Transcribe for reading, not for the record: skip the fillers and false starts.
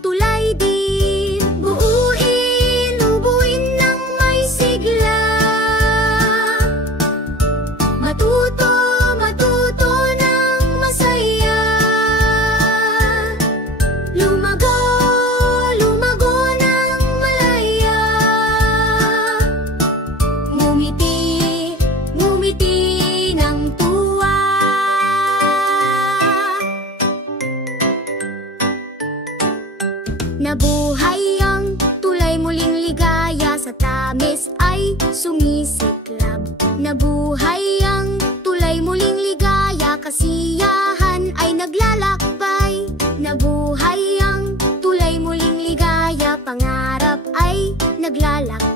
tulay din. Buuin, ubuin ng may sigla. Matuto, matuto ng masaya. Lumago, lumago ng malaya. Ngumiti, ngumiti ng tuwa. Nabuhay ang tulay, muling ligaya, sa tamis ay sumisiklab. Nabuhay ang tulay, muling ligaya, kasiyahan ay naglalakbay. Nabuhay ang tulay, muling ligaya, pangarap ay naglalakbay.